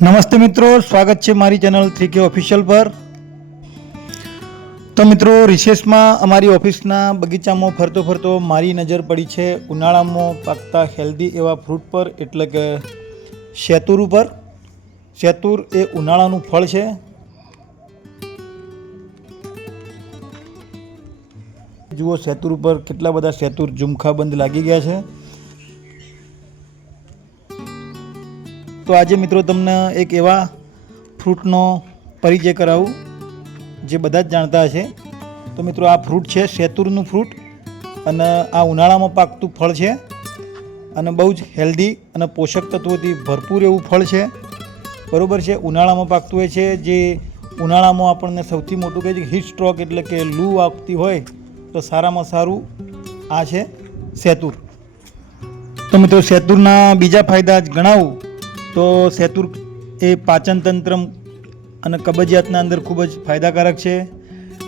નમસ્તે મિત્રો, સ્વાગત છે મારી ચેનલ 3K ઓફિશિયલ પર। તો મિત્રો, રિસેસમાં અમારી ઓફિસના બગીચામાં ફરતો ફરતો મારી નજર પડી છે ઉનાળામાં પાકતા હેલ્ધી એવા ફ્રૂટ પર, એટલે કે શેતુર ઉપર। શેતુર એ ઉનાળાનું ફળ છે। જુઓ શેતુર ઉપર કેટલા બધા શેતુર ઝુમખાબંધ લાગી ગયા છે। તો આજે મિત્રો તમને એક એવા ફ્રૂટનો પરિચય કરાવું જે બધા જ જાણતા હશે। તો મિત્રો, આ ફ્રૂટ છે શેતુરનું ફ્રૂટ, અને આ ઉનાળામાં પાકતું ફળ છે, અને બહુ જ હેલ્ધી અને પોષક તત્વોથી ભરપૂર એવું ફળ છે, બરાબર છે। ઉનાળામાં પાકતું હોય છે, જે ઉનાળામાં આપણને સૌથી મોટું કહે છે હીટ સ્ટ્રોક, એટલે કે લૂ આવતી હોય તો સારામાં સારું આ છે શેતુર। તો મિત્રો, શેતુરના બીજા ફાયદા જ ગણાવું તો શેતુર એ પાચન તંત્ર અને કબજિયાતના અંદર ખૂબ જ ફાયદાકારક છે।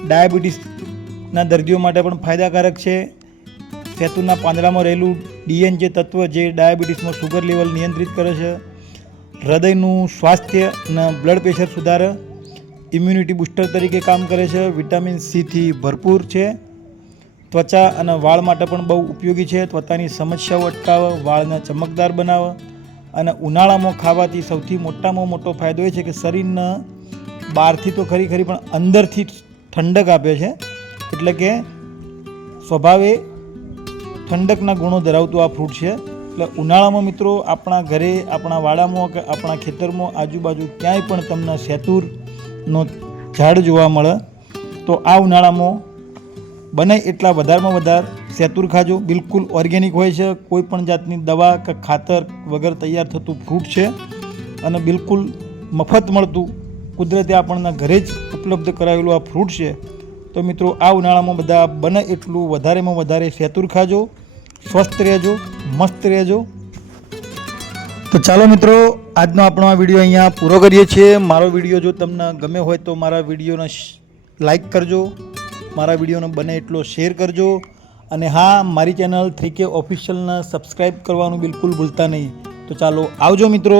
ડાયાબિટીસના દર્દીઓ માટે પણ ફાયદાકારક છે। શેતુરના પાંદડામાં રહેલું ડીએન જે તત્વ જે ડાયાબિટીસમાં શુગર લેવલ નિયંત્રિત કરે છે, હૃદયનું સ્વાસ્થ્ય અને બ્લડ પ્રેશર સુધારે, ઇમ્યુનિટી બૂસ્ટર તરીકે કામ કરે છે, વિટામિન સીથી ભરપૂર છે, ત્વચા અને વાળ માટે પણ બહુ ઉપયોગી છે, ત્વચાની સમસ્યાઓ અટકાવે, વાળને ચમકદાર બનાવે, અને ઉનાળામાં ખાવાથી સૌથી મોટામાં મોટો ફાયદો એ છે કે શરીરને બહારથી તો ખરી પણ અંદરથી ઠંડક આપે છે। એટલે કે સ્વભાવે ઠંડકના ગુણો ધરાવતું આ ફ્રૂટ છે। એટલે ઉનાળામાં મિત્રો, આપણા ઘરે, આપણા વાડામાં કે આપણા ખેતરમાં આજુબાજુ ક્યાંય પણ તમને શેતુરનો ઝાડ જોવા મળે તો આ ઉનાળામાં બને એટલા વધારેમાં વધારે શેતુર ખાજો। બિલકુલ ઓર્ગેનિક હોય છે, કોઈ પણ જાતની દવા કે ખાતર વગર તૈયાર થતું ફ્રૂટ છે, અને બિલકુલ મફત મળતું કુદરતે આપણને ઘરે જ ઉપલબ્ધ કરાવેલું આ ફ્રૂટ છે। તો મિત્રો, આ ઉનાળામાં બધા બને એટલું વધારેમાં વધારે શેતુર ખાજો, સ્વસ્થ રહેજો, મસ્ત રહેજો। તો ચાલો મિત્રો, આજનો આપણો આ વિડીયો અહીંયા પૂરો કરીએ છીએ। મારો વિડીયો જો તમને ગમે હોય તો મારા વિડીયોને લાઈક કરજો, મારા વિડીયોને બને એટલો શેર કરજો, અને હા, મારી ચેનલ 3K ઓફિશિયલને સબસ્ક્રાઈબ કરવાનું બિલકુલ ભૂલતા નહીં। તો ચાલો, આવજો મિત્રો।